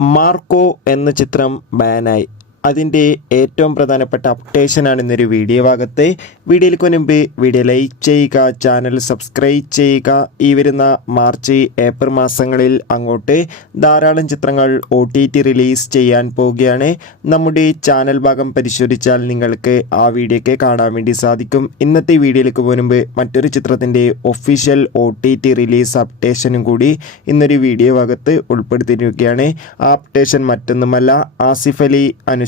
Marco എന്ന ചിത്രം ബാനായി അതിന്റെ ഏറ്റവും പ്രധാനപ്പെട്ട അപ്ഡേഷനാണ് ഇന്നൊരു വീഡിയോ ഭാഗത്ത്. വീഡിയോയിലേക്ക് മുൻപ് വീഡിയോ ലൈക്ക് ചെയ്യുക ചാനൽ സബ്സ്ക്രൈബ് ചെയ്യുക. ഈ വരുന്ന മാർച്ച് ഏപ്രിൽ മാസങ്ങളിൽ അങ്ങോട്ട് ധാരാളം ചിത്രങ്ങൾ ഒ റിലീസ് ചെയ്യാൻ പോവുകയാണ്. നമ്മുടെ ചാനൽ ഭാഗം പരിശോധിച്ചാൽ നിങ്ങൾക്ക് ആ വീഡിയോയ്ക്ക് കാണാൻ വേണ്ടി സാധിക്കും. ഇന്നത്തെ വീഡിയോയിലേക്ക് മുൻപ് മറ്റൊരു ചിത്രത്തിന്റെ official O T T release അപ്ഡേഷനും കൂടി ഇന്നൊരു വീഡിയോ ഭാഗത്ത് ഉൾപ്പെടുത്തിയിരിക്കുകയാണ്. ആ അപ്ഡേഷൻ മറ്റൊന്നുമല്ല. ആസിഫ് അലി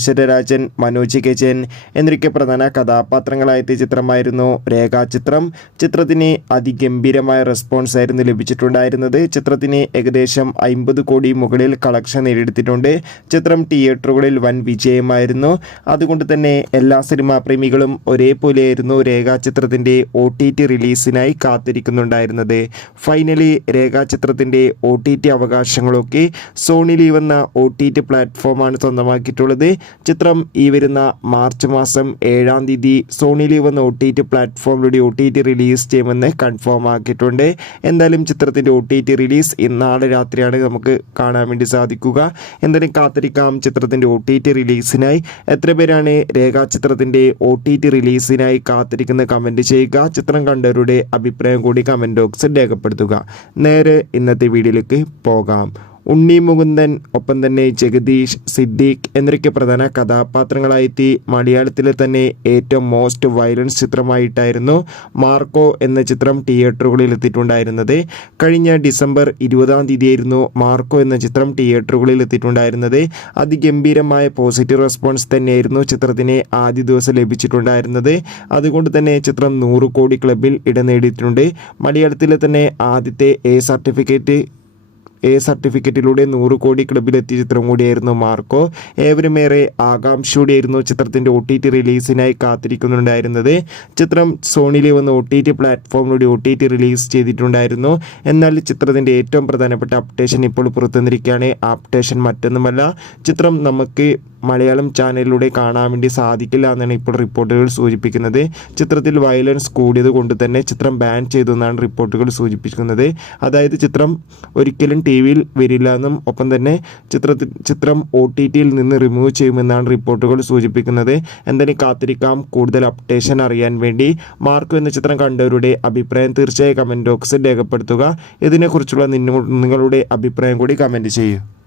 അനുശ്വരരാജൻ മനോജ് കെജൻ എന്നൊക്കെ പ്രധാന കഥാപാത്രങ്ങളായെത്തിയ ചിത്രമായിരുന്നു രേഖാചിത്രം ചിത്രത്തിന് അതിഗംഭീരമായ റെസ്പോൺസ് ആയിരുന്നു ലഭിച്ചിട്ടുണ്ടായിരുന്നത്. ചിത്രത്തിന് ഏകദേശം അമ്പത് കോടി മുകളിൽ കളക്ഷൻ നേടിയെടുത്തിട്ടുണ്ട്. ചിത്രം തിയേറ്ററുകളിൽ വൻ വിജയമായിരുന്നു. അതുകൊണ്ട് തന്നെ എല്ലാ സിനിമാ പ്രേമികളും ഒരേപോലെയായിരുന്നു രേഖാചിത്രത്തിന്റെ ഒ ടി ടി റിലീസിനായി കാത്തിരിക്കുന്നുണ്ടായിരുന്നത്. ഫൈനലി രേഖാചിത്രത്തിന്റെ ഒ ടി ടി അവകാശങ്ങളൊക്കെ സോണി ലീവ് എന്ന ഒ ടി ടി പ്ലാറ്റ്ഫോമാണ് സ്വന്തമാക്കിയിട്ടുള്ളത്. ചിത്രം ഈ വരുന്ന മാർച്ച് മാസം ഏഴാം തീയതി സോണി ലീവ് എന്ന ഒ ടി ടി പ്ലാറ്റ്ഫോമിലൂടെ ഒ ടി ടി റിലീസ് ചെയ്യുമെന്ന് കൺഫേം ആക്കിയിട്ടുണ്ട്. എന്തായാലും ചിത്രത്തിന്റെ ഒ ടി ടി റിലീസ് ഇന്നാളെ രാത്രിയാണ് നമുക്ക് കാണാൻ വേണ്ടി സാധിക്കുക. എന്തായാലും കാത്തിരിക്കാം ചിത്രത്തിന്റെ ഒ ടി ടി റിലീസിനായി. എത്ര പേരാണ് രേഖാ ചിത്രത്തിന്റെ ഒ ടി ടി റിലീസിനായി കാത്തിരിക്കുന്ന കമന്റ് ചെയ്യുക. ചിത്രം കണ്ടവരുടെ അഭിപ്രായം കൂടി കമന്റ് ബോക്സിൽ രേഖപ്പെടുത്തുക. നേരെ ഇന്നത്തെ വീഡിയോയിലേക്ക് പോകാം. ഉണ്ണി മുകുന്ദൻ ഒപ്പം തന്നെ ജഗദീഷ് സിദ്ദീഖ് എന്നൊക്കെ പ്രധാന കഥാപാത്രങ്ങളായെത്തി മലയാളത്തിലെ തന്നെ ഏറ്റവും മോസ്റ്റ് വയലൻസ് ചിത്രമായിട്ടായിരുന്നു മാർക്കോ എന്ന ചിത്രം തിയേറ്ററുകളിൽ എത്തിയിട്ടുണ്ടായിരുന്നത്. കഴിഞ്ഞ ഡിസംബർ ഇരുപതാം തീയതിയായിരുന്നു മാർക്കോ എന്ന ചിത്രം തിയേറ്ററുകളിൽ എത്തിയിട്ടുണ്ടായിരുന്നത്. അതിഗംഭീരമായ പോസിറ്റീവ് റെസ്പോൺസ് തന്നെയായിരുന്നു ചിത്രത്തിന് ആദ്യ ദിവസം ലഭിച്ചിട്ടുണ്ടായിരുന്നത്. അതുകൊണ്ട് തന്നെ ചിത്രം നൂറ് കോടി ക്ലബിൽ ഇടം നേടിയിട്ടുണ്ട്. മലയാളത്തിലെ തന്നെ ആദ്യത്തെ എ സർട്ടിഫിക്കറ്റ് എ സർട്ടിഫിക്കറ്റിലൂടെ നൂറ് കോടി ക്ലബിലെത്തിയ ചിത്രം കൂടിയായിരുന്നു മാർക്കോ. ഏവരുമേറെ ആകാംക്ഷയോടെയായിരുന്നു ചിത്രത്തിന്റെ ഒ ടി ടി റിലീസിനായി കാത്തിരിക്കുന്നുണ്ടായിരുന്നത്. ചിത്രം സോണിയിലെ വന്ന് ഒ ടി ടി പ്ലാറ്റ്ഫോമിലൂടെ ഒ ടി ടി റിലീസ് ചെയ്തിട്ടുണ്ടായിരുന്നു. എന്നാൽ ചിത്രത്തിന്റെ ഏറ്റവും പ്രധാനപ്പെട്ട അപ്ഡേഷൻ ഇപ്പോൾ പുറത്തുവന്നിരിക്കുകയാണ്. ആ അപ്ഡേഷൻ മറ്റൊന്നുമല്ല. ചിത്രം നമുക്ക് മലയാളം ചാനലിലൂടെ കാണാൻ വേണ്ടി സാധിക്കില്ല എന്നാണ് ഇപ്പോൾ റിപ്പോർട്ടുകൾ സൂചിപ്പിക്കുന്നത്. ചിത്രത്തിൽ വയലൻസ് കൂടിയത് കൊണ്ട് തന്നെ ചിത്രം ബാൻ ചെയ്തു എന്നാണ് റിപ്പോർട്ടുകൾ സൂചിപ്പിക്കുന്നത്. അതായത് ചിത്രം ഒരിക്കലും ടി വിയിൽ വരില്ല എന്നും ഒപ്പം തന്നെ ചിത്രത്തിൽ ചിത്രം ഒ ടി ടിയിൽ നിന്ന് റിമൂവ് ചെയ്യുമെന്നാണ് റിപ്പോർട്ടുകൾ സൂചിപ്പിക്കുന്നത്. എന്തായാലും കാത്തിരിക്കാം. കൂടുതൽ അപ്ഡേഷൻ അറിയാൻ വേണ്ടി മാർക്ക് എന്ന ചിത്രം കണ്ടവരുടെ അഭിപ്രായം തീർച്ചയായും കമന്റ് ബോക്സിൽ രേഖപ്പെടുത്തുക. ഇതിനെക്കുറിച്ചുള്ള നിങ്ങളുടെ അഭിപ്രായം കൂടി കമന്റ് ചെയ്യൂ.